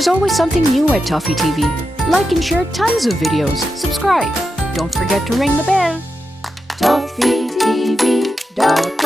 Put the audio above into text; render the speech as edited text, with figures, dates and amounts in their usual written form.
There's always something new at ToffeeTV. Like and share tons of videos. Subscribe. Don't forget to ring the bell. ToffeeTV.com